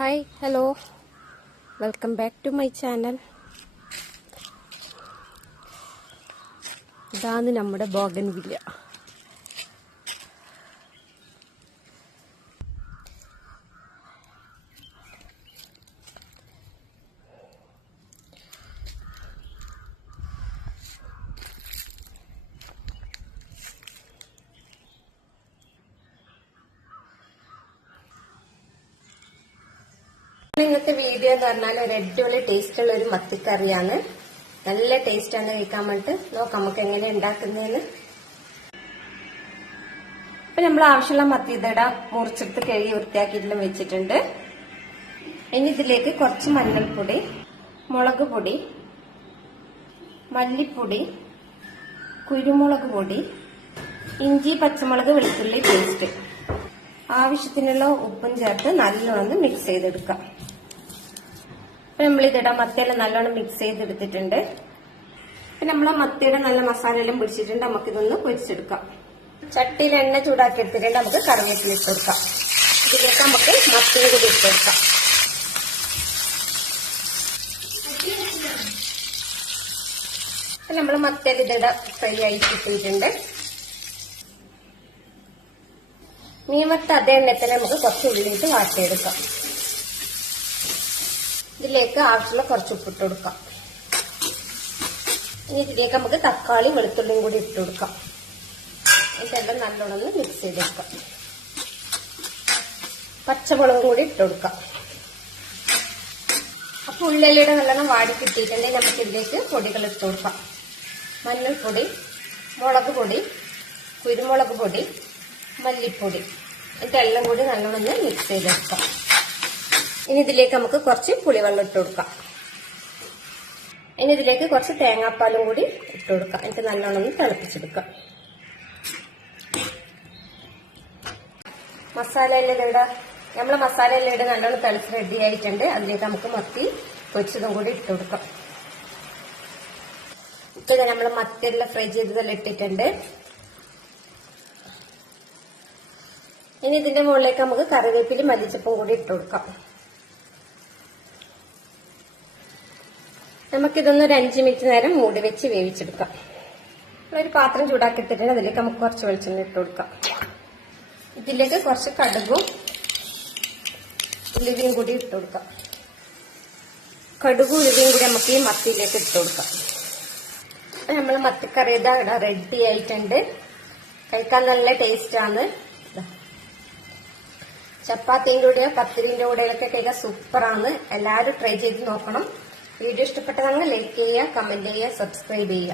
Hi hello welcome back to my channel. ഇതാണ് നമ്മുടെ bougainvillea. ഇന്നത്തെ വീഡിയോ എന്ന് പറഞ്ഞാൽ ഒരു അടിപൊളി ടേസ്റ്റ് ഉള്ള ഒരു മത്തിക്കറിയാണ്. നല്ല ടേസ്റ്റ് ആണ് കഴിക്കാൻ വേണ്ടിട്ട്. നോക്കാം നമുക്ക് എങ്ങനെ ഉണ്ടാക്കുന്നതെന്ന്. ഇപ്പൊ നമ്മൾ ആവശ്യമുള്ള മത്തി ഇതട മുറിച്ചെടുത്ത് കഴുകി വൃത്തിയാക്കിയിട്ടും വെച്ചിട്ടുണ്ട്. ഇനി ഇതിലേക്ക് കുറച്ച് മഞ്ഞൾപ്പൊടി, മുളക് പൊടി, മല്ലിപ്പൊടി, കുരുമുളക് പൊടി, ഇഞ്ചി, പച്ചമുളക്, വെളുത്തുള്ളി പേസ്റ്റ്, ആവശ്യത്തിനുള്ള ഉപ്പും ചേർത്ത് നല്ലോണം മിക്സ് ചെയ്തെടുക്കാം. അപ്പൊ നമ്മളിതിടാം മത്തിയെല്ലാം നല്ലോണം മിക്സ് ചെയ്തെടുത്തിട്ടുണ്ട്. അപ്പൊ നമ്മളെ മത്തിയുടെ നല്ല മസാലയെല്ലാം പൊടിച്ചിട്ടുണ്ട്. നമുക്കിതൊന്ന് പൊരിച്ചെടുക്കാം. ചട്ടിയിൽ എണ്ണ ചൂടാക്കി എടുത്തിട്ടുണ്ട്. നമുക്ക് കറിവേപ്പില ഇട്ട് കൊടുക്കാം. ഇതിലേക്ക് നമുക്ക് മത്തിയും കൂടി ഇട്ട് കൊടുക്കാം. അപ്പൊ നമ്മള് മത്തിയിൽ ഇതിട ഫ്രൈ ആയി കിട്ടിയിട്ടുണ്ട്. മീൻവറുത്ത അതേ എണ്ണത്തിൽ നമുക്ക് കുറച്ച് ഉള്ളിയിട്ട് വാട്ടിയെടുക്കാം. ഇതിലേക്ക് ആവശ്യമുള്ള കുറച്ച് ഉപ്പിട്ട് കൊടുക്കാം. ഇനി ഇതിലേക്ക് നമുക്ക് തക്കാളി, വെളുത്തുള്ളിയും കൂടി ഇട്ട് കൊടുക്കാം. ഇതെല്ലാം നല്ലോണം മിക്സ് ചെയ്തെടുക്കാം. പച്ചമുളകും കൂടി ഇട്ട് കൊടുക്കാം. അപ്പൊ ഉള്ളിയുടെ നല്ലോണം വാടി കിട്ടിയിട്ടുണ്ടെങ്കിൽ നമുക്ക് ഇതിലേക്ക് പൊടികൾ ഇട്ട് കൊടുക്കാം. മഞ്ഞൾപ്പൊടി, മുളക് പൊടി, കുരുമുളക് പൊടി, മല്ലിപ്പൊടി, ഇതെല്ലാം കൂടി നല്ലോണം മിക്സ് ചെയ്തെടുക്കാം. ഇനി ഇതിലേക്ക് നമുക്ക് കുറച്ച് പുളിവെള്ളം ഇട്ട് കൊടുക്കാം. ഇനി ഇതിലേക്ക് കുറച്ച് തേങ്ങാപ്പാലും കൂടി ഇട്ട് കൊടുക്കാം. എന്നിട്ട് നല്ലോണം തിളപ്പിച്ചെടുക്കാം. നമ്മളെ മസാല എല്ലാം ഇവിടെ നല്ലോണം തിളച്ച് റെഡി ആയിട്ടുണ്ട്. അതിലേക്ക് നമുക്ക് മത്തി പൊരിച്ചതും കൂടി ഇട്ട് കൊടുക്കാം. ഇപ്പൊ നമ്മള് മത്തിയെല്ലാം ഫ്രൈ ചെയ്തതെല്ലാം ഇട്ടിട്ടുണ്ട്. ഇനി ഇതിന്റെ മുകളിലേക്ക് നമുക്ക് കറിവേപ്പില, മല്ലിച്ചപ്പും കൂടി ഇട്ട് കൊടുക്കാം. നമുക്കിതൊന്ന് ഒരു 5 മിനിറ്റ് നേരം മൂടി വെച്ച് വേവിച്ചെടുക്കാം. ഒരു പാത്രം ചൂടാക്കി ഇട്ടിട്ടുണ്ട്. അതിലേക്ക് നമുക്ക് കുറച്ച് വെളിച്ചെണ്ണ ഇട്ട് കൊടുക്കാം. ഇതിലേക്ക് കുറച്ച് കടുകും ഉലുവയും കൂടി ഇട്ട് കൊടുക്കാം. കടുകും ഉലുവയും കൂടി നമുക്ക് ഈ മത്തിയിലേക്ക് ഇട്ട് കൊടുക്കാം. അപ്പൊ നമ്മൾ മത്തിക്കറി ഇതാ റെഡി ആയിട്ടുണ്ട്. കഴിക്കാൻ നല്ല ടേസ്റ്റ് ആണ്. ചപ്പാത്തിന്റെ കൂടെയോ പത്തിരിന്റെ കൂടെയൊക്കെ കഴിക്കാൻ സൂപ്പറാണ്. എല്ലാവരും ട്രൈ ചെയ്ത് നോക്കണം. വീഡിയോ ഇഷ്ടപ്പെട്ടതാണെങ്കിൽ ലൈക്ക് ചെയ്യുക, കമന്റ് ചെയ്യുക, സബ്സ്ക്രൈബ് ചെയ്യുക.